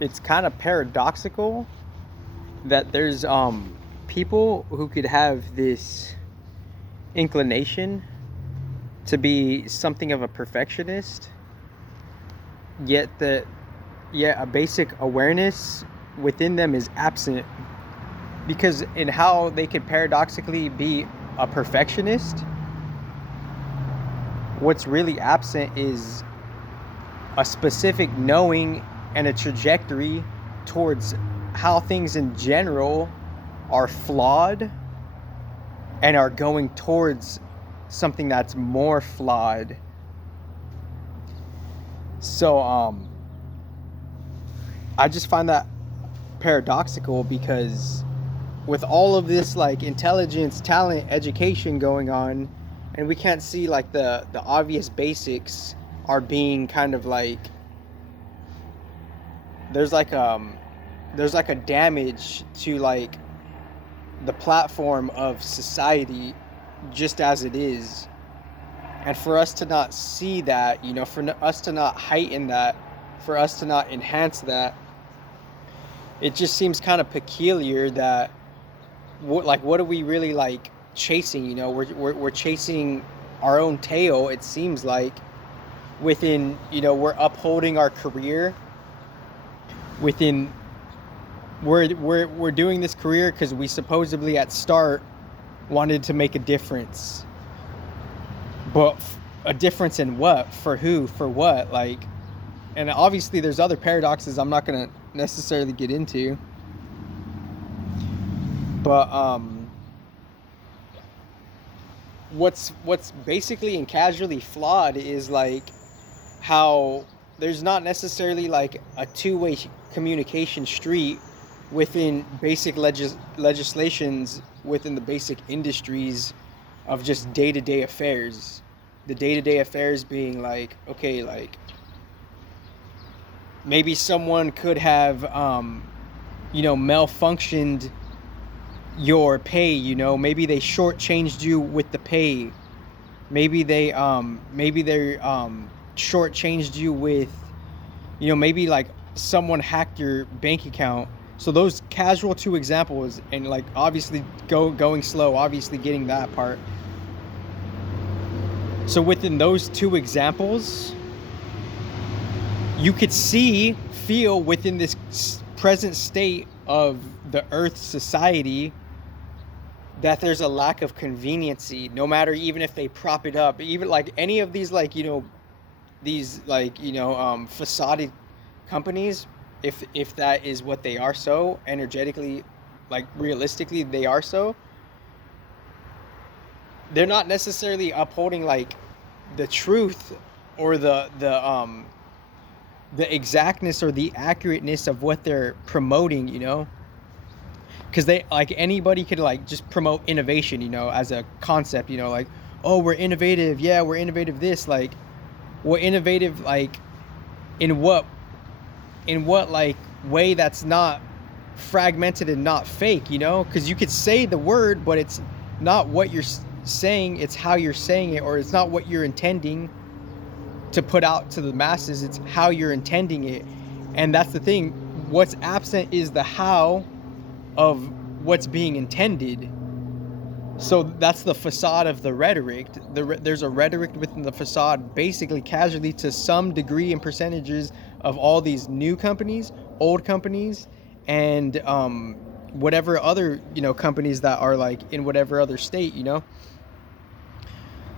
it's kind of paradoxical that there's people who could have this inclination to be something of a perfectionist, yet a basic awareness within them is absent, because in how they could paradoxically be a perfectionist, what's really absent is a specific knowing and a trajectory towards how things in general are flawed and are going towards something that's more flawed. So I just find that paradoxical, because with all of this like intelligence, talent, education going on, and we can't see like the obvious basics are being kind of like, there's like a damage to like the platform of society just as it is. And for us to not see that, for us to not heighten that, for us to not enhance that, it just seems kind of peculiar that what are we really like chasing? We're chasing our own tail, it seems like, within, we're upholding our career within, we're doing this career because we supposedly at start wanted to make a difference. But a difference in what? For who? For what? Like, and obviously there's other paradoxes I'm not going to necessarily get into. But what's basically and casually flawed is like how there's not necessarily like a two-way communication street within basic legislations within the basic industries of just day-to-day affairs. The day-to-day affairs being like, okay, like maybe someone could have malfunctioned your pay, maybe they shortchanged you with the pay. Maybe they're shortchanged you with, maybe like someone hacked your bank account. So those casual two examples, and like obviously going slow, obviously getting that part. So within those two examples, you could feel within this present state of the Earth society that there's a lack of conveniency, no matter even if they prop it up, even like any of these like, these like, facade companies, if that is what they are, so energetically, like realistically they are, so they're not necessarily upholding like the truth or the exactness or the accurateness of what they're promoting, because they like anybody could like just promote innovation, as a concept, like, oh, we're innovative, yeah, we're innovative, this, like, we're innovative like in what like way that's not fragmented and not fake, because you could say the word, but it's not what you're saying, it's how you're saying it, or it's not what you're intending to put out to the masses, it's how you're intending it. And that's the thing, what's absent is the how of what's being intended. So that's the facade of the rhetoric. There's a rhetoric within the facade, basically casually to some degree and percentages of all these new companies, old companies, and whatever other companies that are like in whatever other state,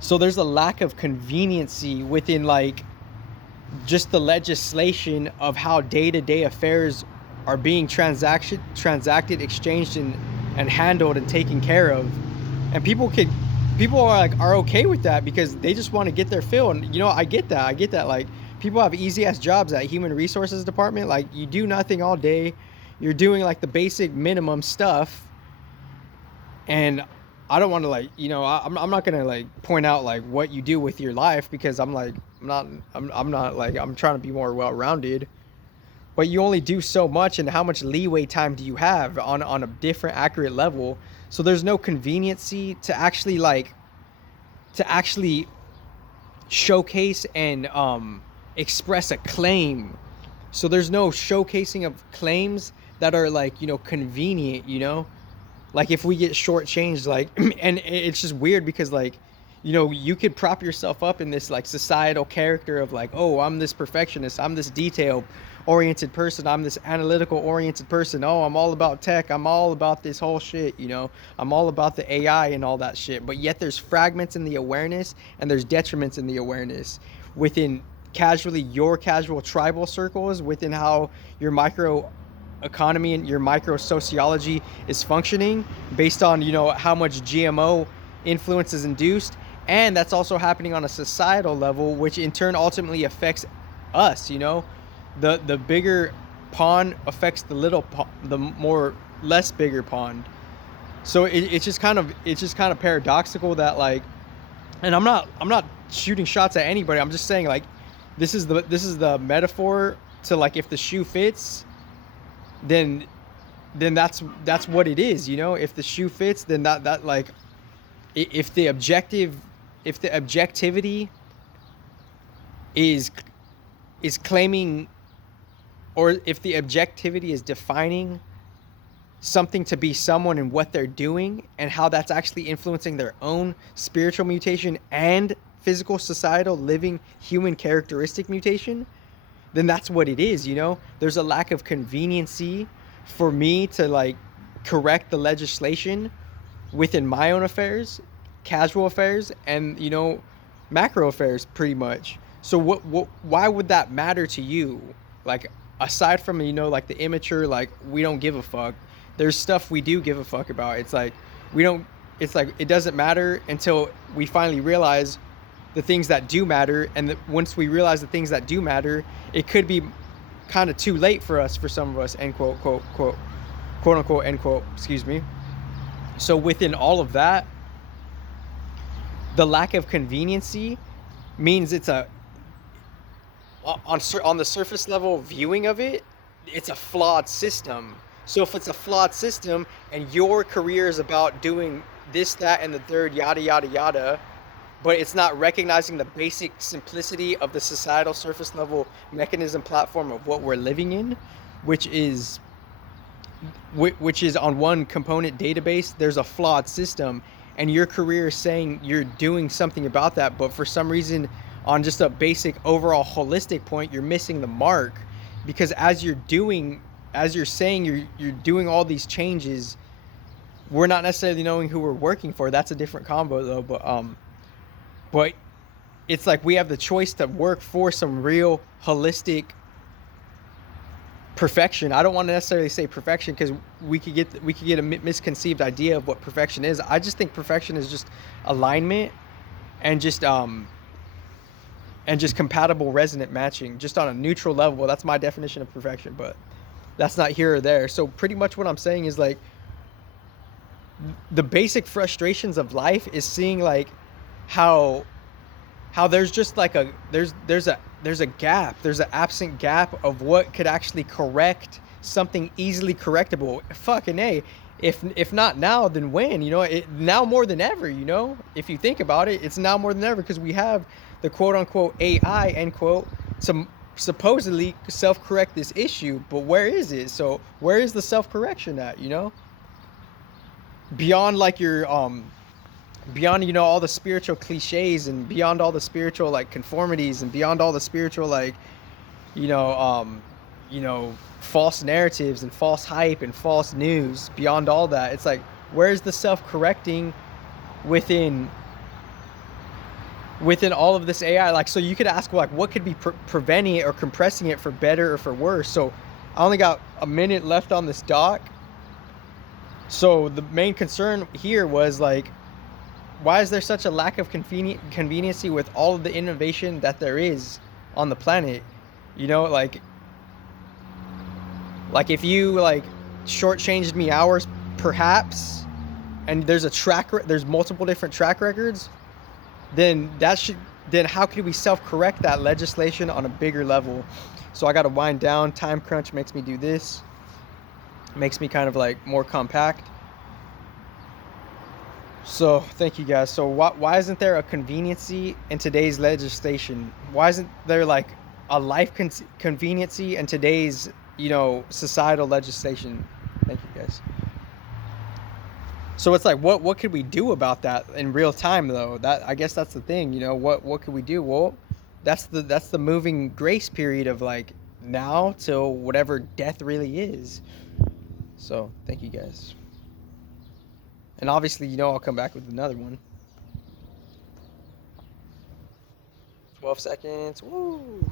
So there's a lack of conveniency within like just the legislation of how day-to-day affairs are being transacted, exchanged, and handled and taken care of. And people are okay with that because they just want to get their fill. And I get that. Like, people have easy ass jobs at human resources department. Like, you do nothing all day. You're doing like the basic minimum stuff. And I don't want to like, I'm not going to like point out like what you do with your life, because I'm not like, I'm trying to be more well-rounded. But you only do so much, and how much leeway time do you have on a different accurate level? So there's no conveniency to actually showcase and express a claim So there's no showcasing of claims that are like, convenient, like if we get shortchanged, like, and it's just weird because like, you could prop yourself up in this like societal character of like, oh, I'm this perfectionist, I'm this detail oriented person, I'm this analytical oriented person, oh, I'm all about tech, I'm all about this whole shit, I'm all about the AI and all that shit. But yet there's fragments in the awareness and there's detriments in the awareness within your casual tribal circles, within how your micro economy and your micro sociology is functioning based on how much GMO influence is induced. And that's also happening on a societal level, which in turn ultimately affects us. The bigger pond affects the the more less bigger pond. So it's just kind of paradoxical that like, and I'm not shooting shots at anybody, I'm just saying like, this is the metaphor to like, if the shoe fits, then that's what it is. If the shoe fits, then that like, if the objectivity is claiming, or if the objectivity is defining something to be someone and what they're doing and how that's actually influencing their own spiritual mutation and physical, societal, living human characteristic mutation, then that's what it is. There's a lack of conveniency for me to like correct the legislation within my own affairs, casual affairs, and macro affairs pretty much. So why would that matter to you? Like, aside from like the immature, like, we don't give a fuck, there's stuff we do give a fuck about. It's like it doesn't matter until we finally realize the things that do matter, and once we realize the things that do matter, it could be kind of too late for us, for some of us, end quote, quote unquote, end quote, excuse me. So within all of that, the lack of conveniency means it's on the surface level viewing of it, it's a flawed system. So if it's a flawed system and your career is about doing this, that, and the third, yada, yada, yada, but it's not recognizing the basic simplicity of the societal surface level mechanism platform of what we're living in, which is on one component database, there's a flawed system, and your career is saying you're doing something about that, but for some reason, on just a basic overall holistic point, you're missing the mark, because as you're saying you're doing all these changes, we're not necessarily knowing who we're working for. That's a different combo though, but it's like we have the choice to work for some real holistic perfection. I don't want to necessarily say perfection, because we could get a misconceived idea of what perfection is. I just think perfection is just alignment and just compatible resonant matching, just on a neutral level. That's my definition of perfection, but that's not here or there. So pretty much what I'm saying is like, the basic frustrations of life is seeing like how there's just like there's a gap, there's an absent gap of what could actually correct something easily correctable. Fucking A. If not now, then when? Now more than ever, if you think about it, it's now more than ever, because we have the quote unquote AI, end quote, to supposedly self-correct this issue. But where is it? So where is the self-correction at, beyond like your beyond all the spiritual cliches, and beyond all the spiritual like conformities, and beyond all the spiritual like false narratives and false hype and false news, beyond all that, it's like, where's the self-correcting within all of this AI? Like, so you could ask, like, what could be preventing it or compressing it for better or for worse? So I only got a minute left on this doc. So the main concern here was like, why is there such a lack of conveniency with all of the innovation that there is on the planet? Like if you like shortchanged me hours, perhaps, and there's multiple different track records, then how could we self-correct that legislation on a bigger level? So I got to wind down. Time crunch makes me do this. Makes me kind of like more compact. So thank you guys. So why isn't there a conveniency in today's legislation? Why isn't there like a life conveniency and today's, you know, societal legislation. Thank you guys. So it's like, what could we do about that in real time though? That, I guess that's the thing, you know, what could we do? Well, that's the moving grace period of like now till whatever death really is. So thank you guys. And obviously, you know, I'll come back with another one. 12 seconds. Woo!